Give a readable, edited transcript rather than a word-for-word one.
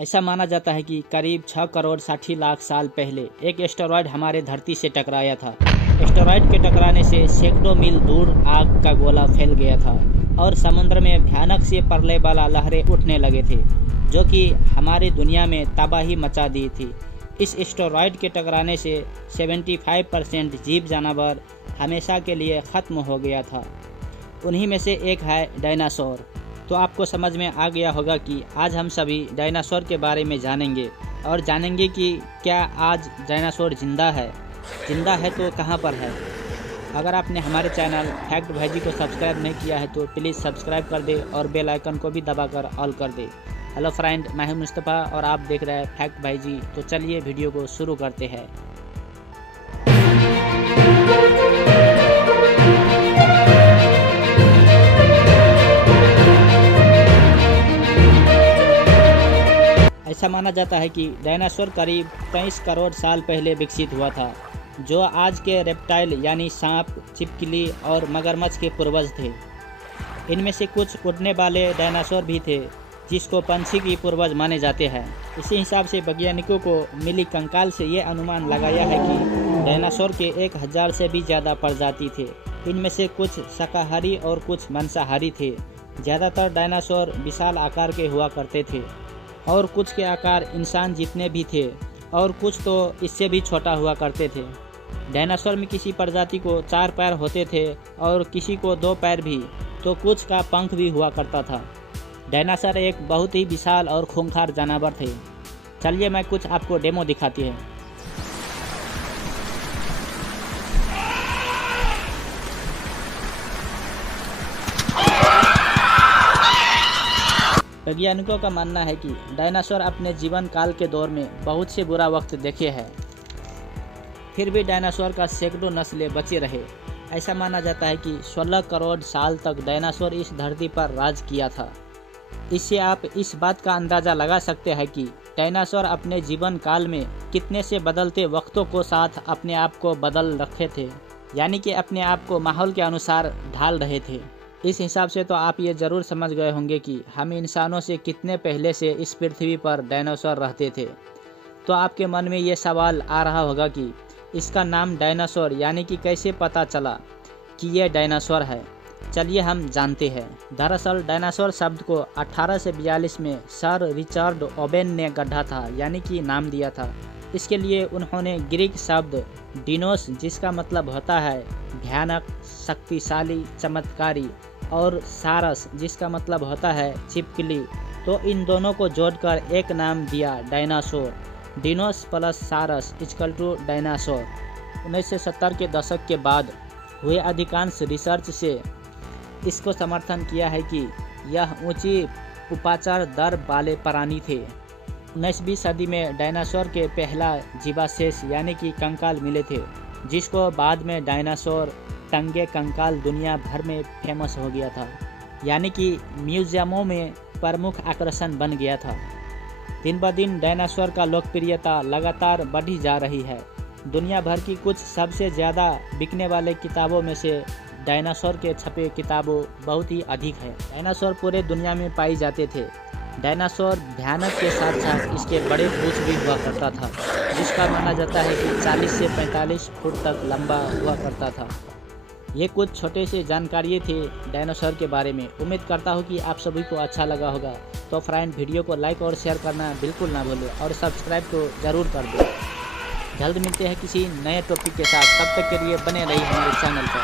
ऐसा माना जाता है कि करीब 6 करोड़ 60 लाख साल पहले एक एस्टेरॉयड हमारे धरती से टकराया था। एस्टेरॉयड के टकराने से सैकड़ों मील दूर आग का गोला फैल गया था और समुद्र में भयानक से प्रलय वाला लहरें उठने लगे थे, जो कि हमारी दुनिया में तबाही मचा दी थी। इस एस्टेरॉयड के टकराने से 75% जीव जानवर हमेशा के लिए ख़त्म हो गया था। उन्हीं में से एक है डायनासोर। तो आपको समझ में आ गया होगा कि आज हम सभी डायनासोर के बारे में जानेंगे और जानेंगे कि क्या आज डायनासोर ज़िंदा है तो कहाँ पर है। अगर आपने हमारे चैनल फैक्ट भाईजी को सब्सक्राइब नहीं किया है तो प्लीज़ सब्सक्राइब कर दे और बेल आइकन को भी दबाकर ऑल कर दे। हेलो फ्रेंड, मैं हूं मुस्तफ़ा और आप देख रहे हैं फैक्ट भाईजी। तो चलिए वीडियो को शुरू करते हैं। ऐसा माना जाता है कि डायनासोर करीब 23 करोड़ साल पहले विकसित हुआ था, जो आज के रेप्टाइल यानी सांप, छिपकली और मगरमच्छ के पूर्वज थे। इनमें से कुछ उड़ने वाले डायनासोर भी थे, जिसको पंछी की पूर्वज माने जाते हैं। इसी हिसाब से वैज्ञानिकों को मिली कंकाल से ये अनुमान लगाया है कि डायनासोर के 1000 से भी ज़्यादा प्रजाति थे। इनमें से कुछ शाकाहारी और कुछ मांसाहारी थे। ज़्यादातर डायनासोर विशाल आकार के हुआ करते थे और कुछ के आकार इंसान जितने भी थे और कुछ तो इससे भी छोटा हुआ करते थे। डायनासोर में किसी प्रजाति को 4 पैर होते थे और किसी को 2 पैर भी, तो कुछ का पंख भी हुआ करता था। डायनासोर एक बहुत ही विशाल और खूंखार जानवर थे। चलिए मैं कुछ आपको डेमो दिखाती है। वैज्ञानिकों का मानना है कि डायनासोर अपने जीवन काल के दौर में बहुत से बुरा वक्त देखे हैं, फिर भी डायनासोर का सैकड़ों नस्लें बचे रहे। ऐसा माना जाता है कि 16 करोड़ साल तक डायनासोर इस धरती पर राज किया था। इससे आप इस बात का अंदाज़ा लगा सकते हैं कि डायनासोर अपने जीवन काल में कितने से बदलते वक्तों को साथ अपने आप को बदल रखे थे, यानी कि अपने आप को माहौल के अनुसार ढाल रहे थे। इस हिसाब से तो आप ये ज़रूर समझ गए होंगे कि हम इंसानों से कितने पहले से इस पृथ्वी पर डायनासोर रहते थे। तो आपके मन में ये सवाल आ रहा होगा कि इसका नाम डायनासोर यानी कि कैसे पता चला कि ये डायनासोर है। चलिए हम जानते हैं। दरअसल डायनासोर शब्द को 1842 में सर रिचर्ड ओवेन ने गढ़ा था, यानी कि नाम दिया था। इसके लिए उन्होंने ग्रीक शब्द डिनोस, जिसका मतलब होता है भयानक, शक्तिशाली, चमत्कारी, और सारस, जिसका मतलब होता है छिपकली, तो इन दोनों को जोड़कर एक नाम दिया डायनासोर। डिनोस प्लस सारस इक्वल टू डायनासोर। 1970 के दशक के बाद हुए अधिकांश रिसर्च से इसको समर्थन किया है कि यह ऊंची उपाचार दर वाले प्राणी थे। 19वीं सदी में डायनासोर के पहला जीवावशेष यानी कि कंकाल मिले थे, जिसको बाद में डायनासोर टंगे कंकाल दुनिया भर में फेमस हो गया था, यानी कि म्यूजियमों में प्रमुख आकर्षण बन गया था। दिन ब दिन डायनासोर का लोकप्रियता लगातार बढ़ी जा रही है। दुनिया भर की कुछ सबसे ज़्यादा बिकने वाले किताबों में से डायनासोर के छपे किताबों बहुत ही अधिक है। डायनासोर पूरे दुनिया में पाई जाते थे। डायनासोर भयानक के साथ साथ इसके बड़े पूंछ भी हुआ करता था, जिसका माना जाता है कि 40 से 45 फुट तक लंबा हुआ करता था। ये कुछ छोटे से जानकारी थे डायनासोर के बारे में। उम्मीद करता हूँ कि आप सभी को अच्छा लगा होगा। तो फ्रेंड, वीडियो को लाइक और शेयर करना बिल्कुल ना भूलें और सब्सक्राइब तो ज़रूर कर दें। जल्द मिलते हैं किसी नए टॉपिक के साथ। तब तक के लिए बने रहिए हमारे चैनल पर।